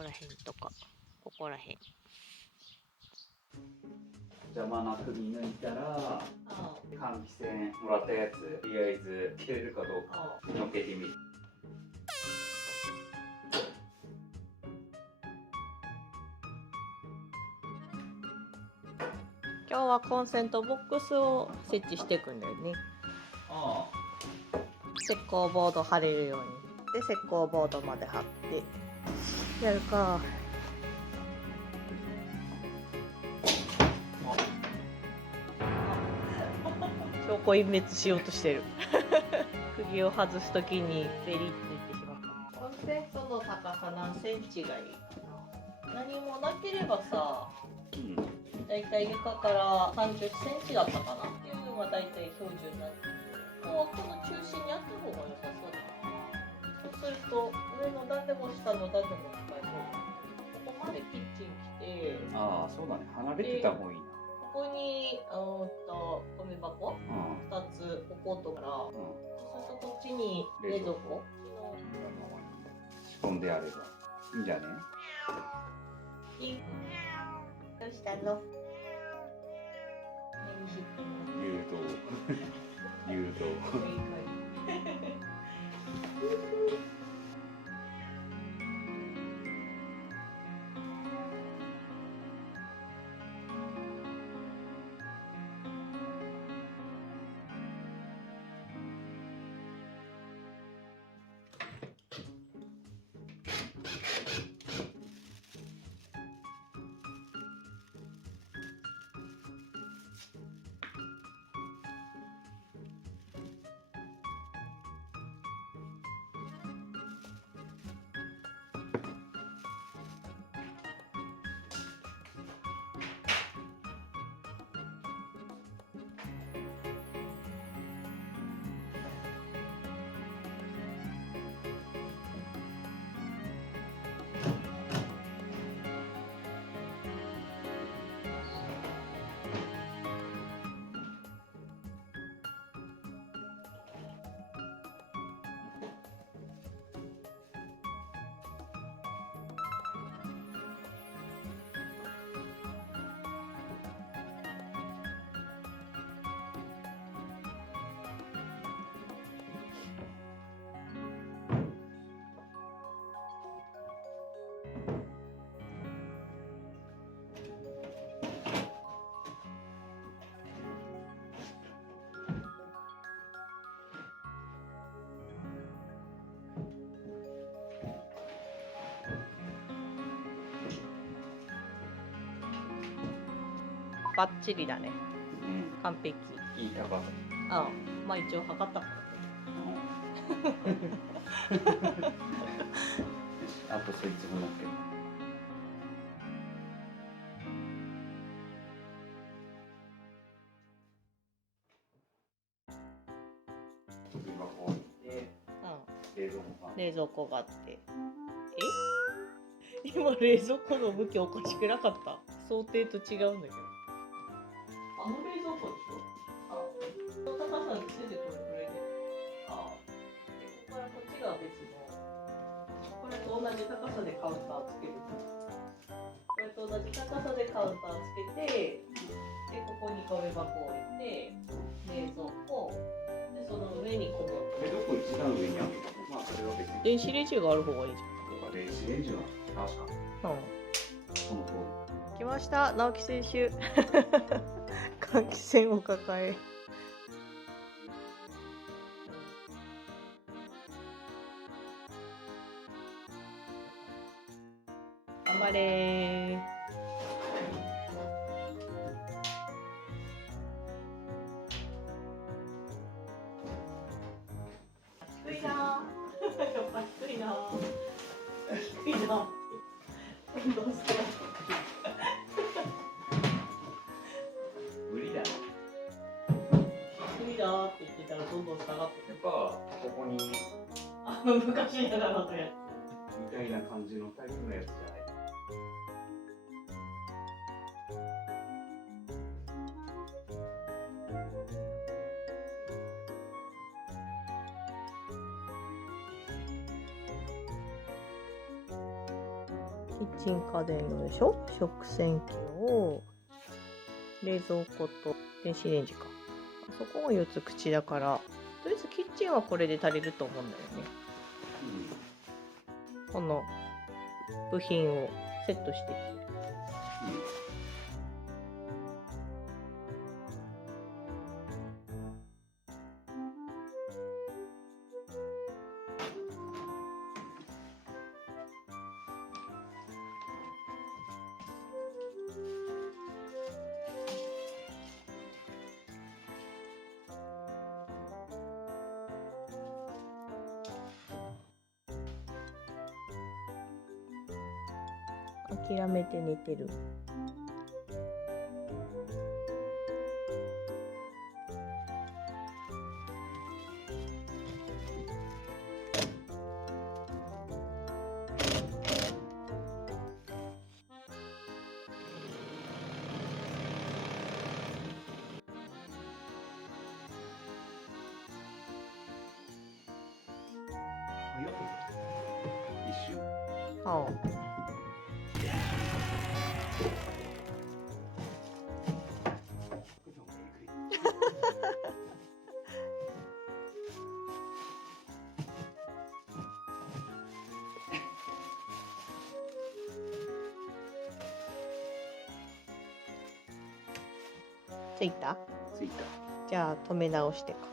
こらへんとかここらへん。邪魔なく見抜いたら換気扇もらったやつとりあえず切れるかどうかのっけてみる。今日はコンセントボックスを設置していくんだよね。石膏ボード貼れるようにで石膏ボードまで貼ってやるか。証拠隠滅しようとしてる。釘を外すときにベリッといってしまった。コンセントの高さ何センチがいいかな。何もなければさ、だいたい床から30センチだったかなっていうのがだいたい標準なんですけど、この中心にあった方が良さそうだな。そうすると上の段でも下の段でも使えそうだな。ここまでキッチン来て、そうだね、離れてた方がいいな。ここに米箱2つ置こうとから、そうするとこっちに冷蔵庫仕込んであればいいんじゃね。どうしたの？誘導誘導バッチリだね。完璧。いい高さ。まあ一応測ったからね。あとそいつもなってる。冷蔵庫があって。今冷蔵庫の向きおかしくなかった？想定と違うんだけど。あの冷蔵庫でしょ？この高さについてこれくらいで。ここからこっちが別の。これと同じ高さでカウンターつける。これと同じ高さでカウンターつけて、でここに米箱を置いて、冷蔵庫、でその上に米を。冷蔵庫一段上にある。まあそれは別に。電子レンジがある方がいいじゃん。電子レンジは確か。その通り。来ました、直樹選手。換気扇を抱え。頑張れー。低いなー。やっぱ低いなー。低いな。どうしたら。無理だね。無理だーって言ってたらどんどん下がって。やっぱここに昔ながらのやつみたいな感じのタイプのやつじゃない。キッチン家電用でしょ、食洗機を冷蔵庫と電子レンジか、そこが4つ口だから、とりあえずキッチンはこれで足りると思うんだよね。この部品をセットしていってる。諦めて寝てる。一瞬。ああ。ついた？ついた。じゃあ止め直してか。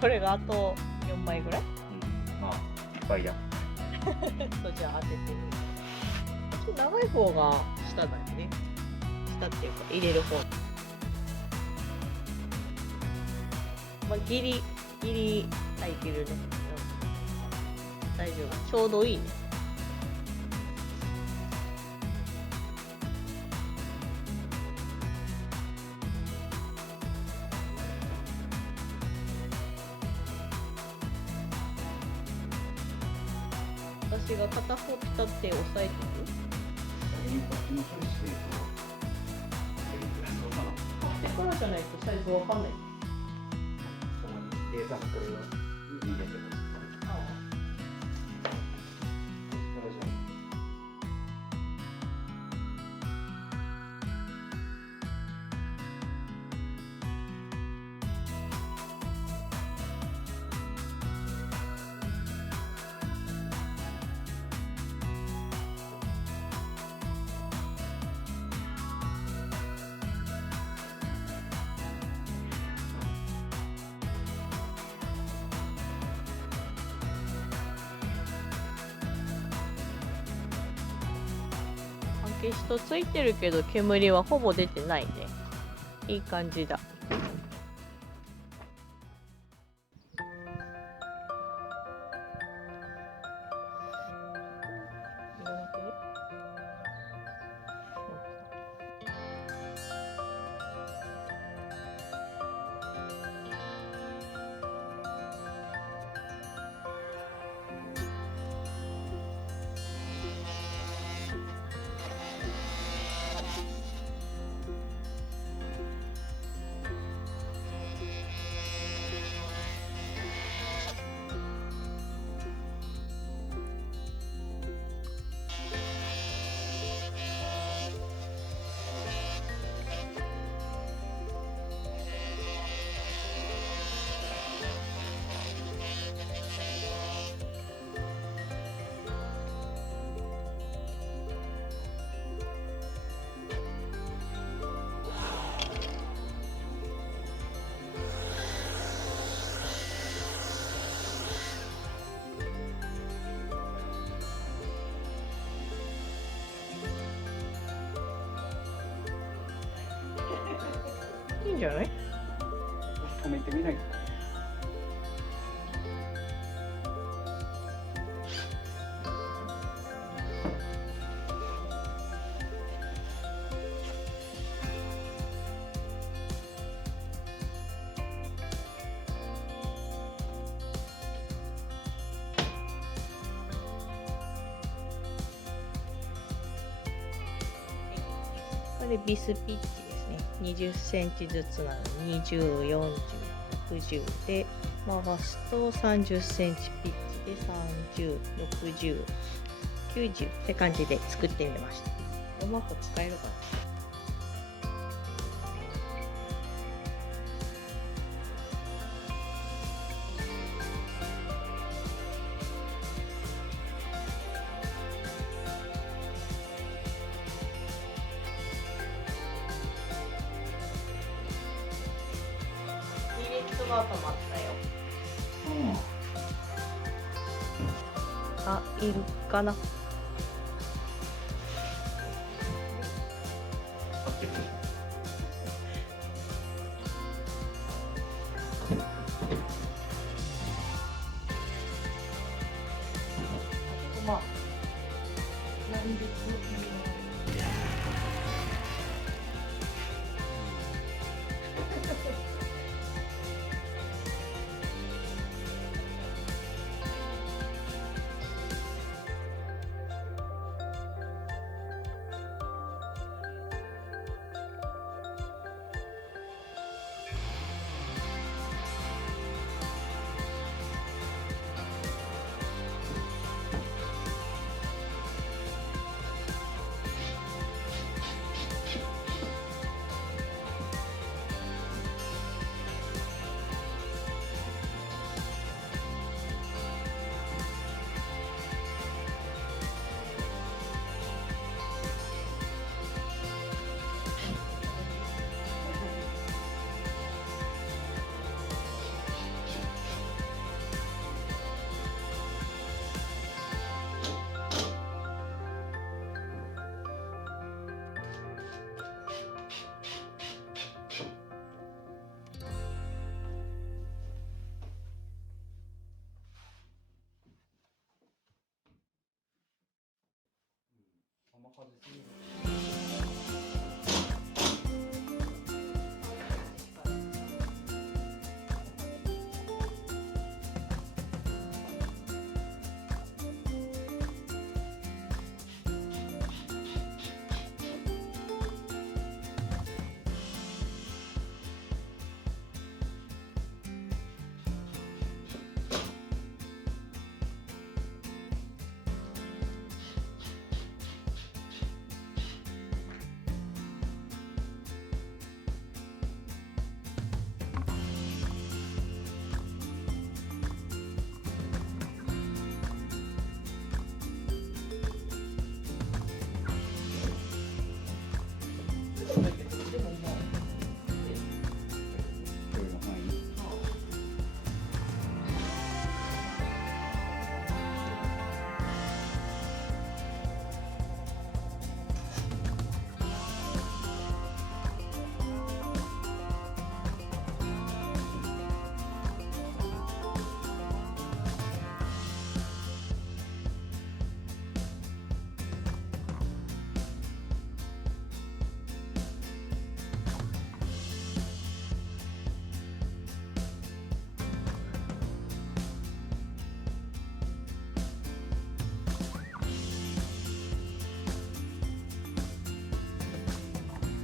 これがあと4枚ぐらい。まあいっぱいだ。とじゃあ当ててみる。ちょっと長い方が下だよね。下っていうか入れる方。まあギリ入ってるね。大丈夫。ちょうどいいね。私が片方ピタって押さえてる。こっちの処理してるとそうかな。買ってからじゃないとサイズわかんない。そこにデータがこれを入れてる。消しとついてるけど煙はほぼ出てないね。いい感じだ。いいんじゃない？止めてみないと。これビスピッチですね。20センチずつなのに20、40、60で回すと30センチピッチで30、60、90って感じで作ってみました。うまく使えるかな。が止まったよ。あ、いるかな。まあ、何で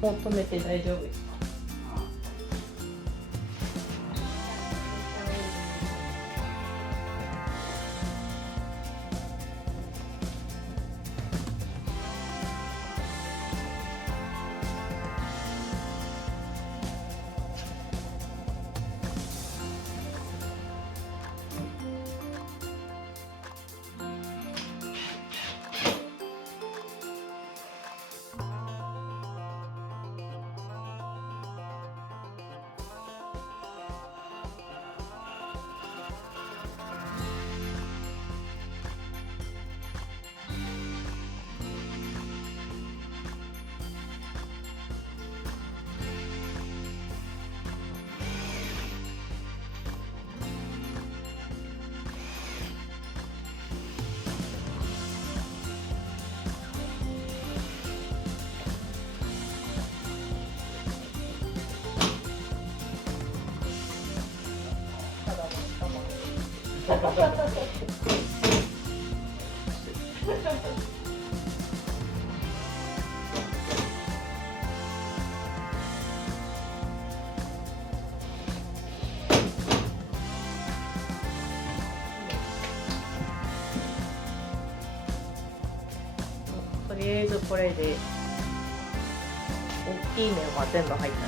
もう止めて大丈夫ですか？とりあえずこれで大きい面は全部入ったね。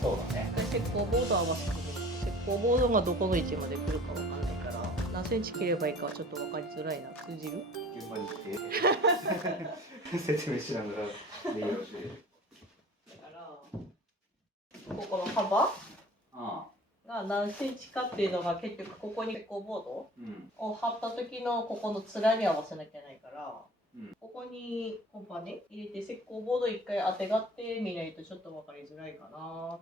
そうだね。石膏ボード合わせてみる。石膏ボードがどこの位置まで来るかわかんないから何センチ切ればいいかはちょっと分かりづらいな。通じる？現場に来て説明しながらレイヤーをしてる。だからここの幅あが何センチかっていうのが結局ここに石膏ボードを貼った時のここの面に合わせなきゃいけないから、ここにコンパネ入れて石膏ボード一回当てがってみないとちょっと分かりづらいかな。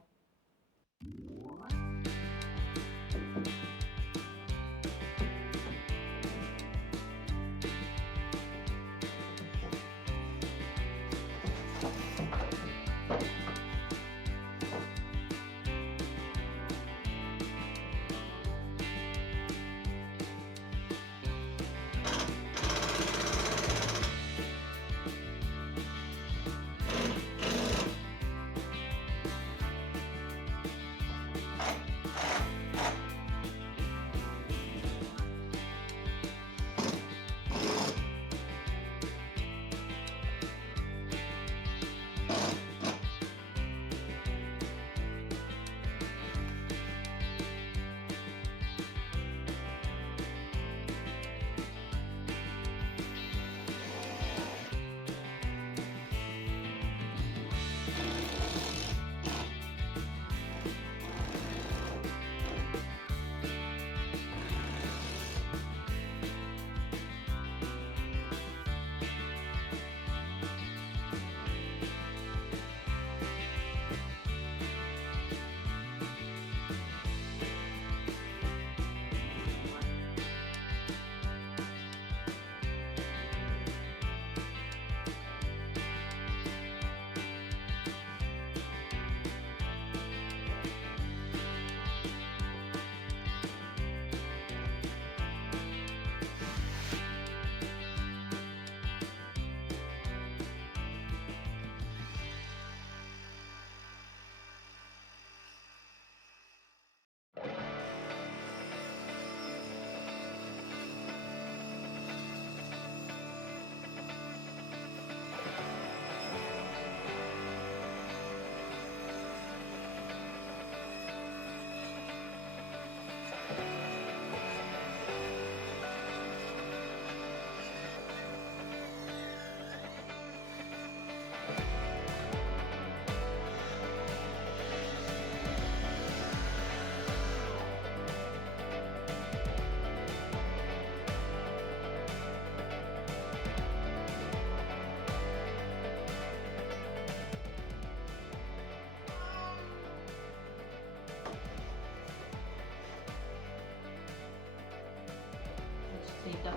たか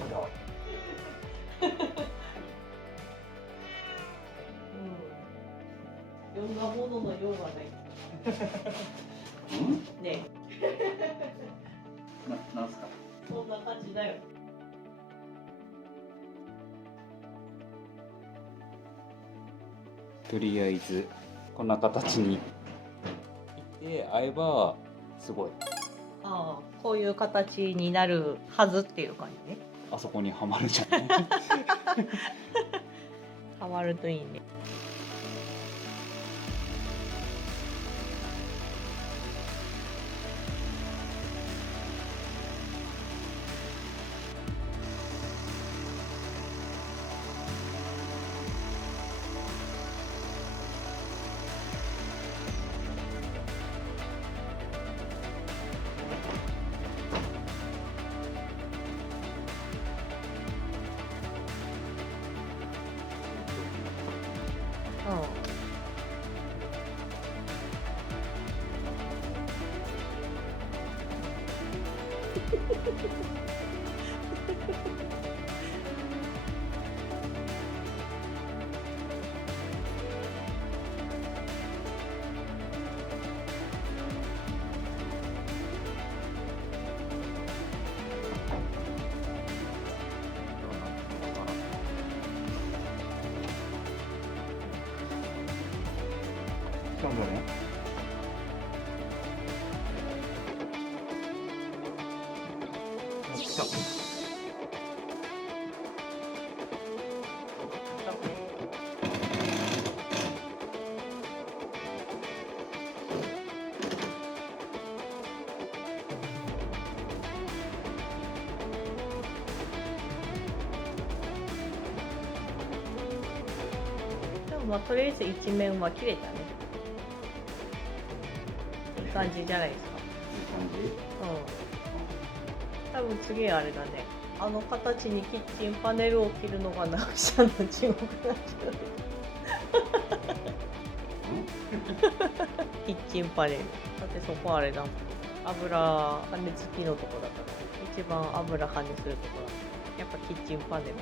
なんだ。うん。いろんなものの用がない。うん？ね。なんすか。そんな感じだよ。とりあえずこんな形にいって会えばすごい。ああ、こういう形になるはずっていう感じね。あそこにはまるんじゃない？はまるといいね。そうだね。来た。でもまあとりあえず一面は切れたね。いい感じじゃないですか。いい感じ。多分次あれだね。あの形にキッチンパネルを切るのが直しちゃんの地獄なんじゃない？キッチンパネル。だってそこあれだもん。油加熱機のとこだから。一番油加熱するとこだ。やっぱキッチンパネル。